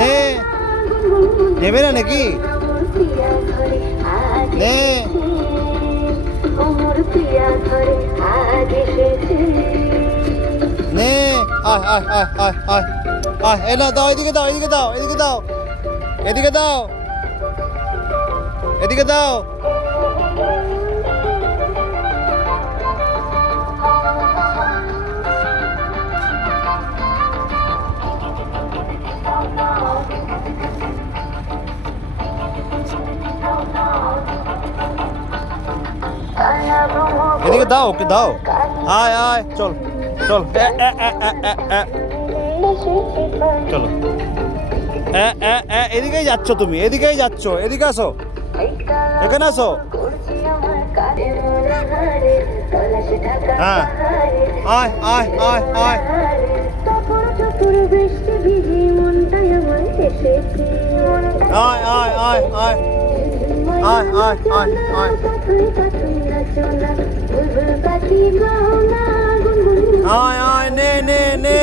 নে নেবে না নাকি নে নে আয় আয় আয় আয় আয় আয় এ না দাও এদিকে দাও এদিকে দাও এদিকে দাও এদিকে দাও এদিকে দাও এদিকে দাও ওকে দাও আয় আয় চল চল চলো এদিকেই যাচ্ছ তুমি এদিকেই যাচ্ছ এদিকে আসো এখানে আসো হ্যাঁ আয় আয় আয় আয় আয় আয় আয় আয় আয় আয় আয় আয় আয় আয় নে নে নে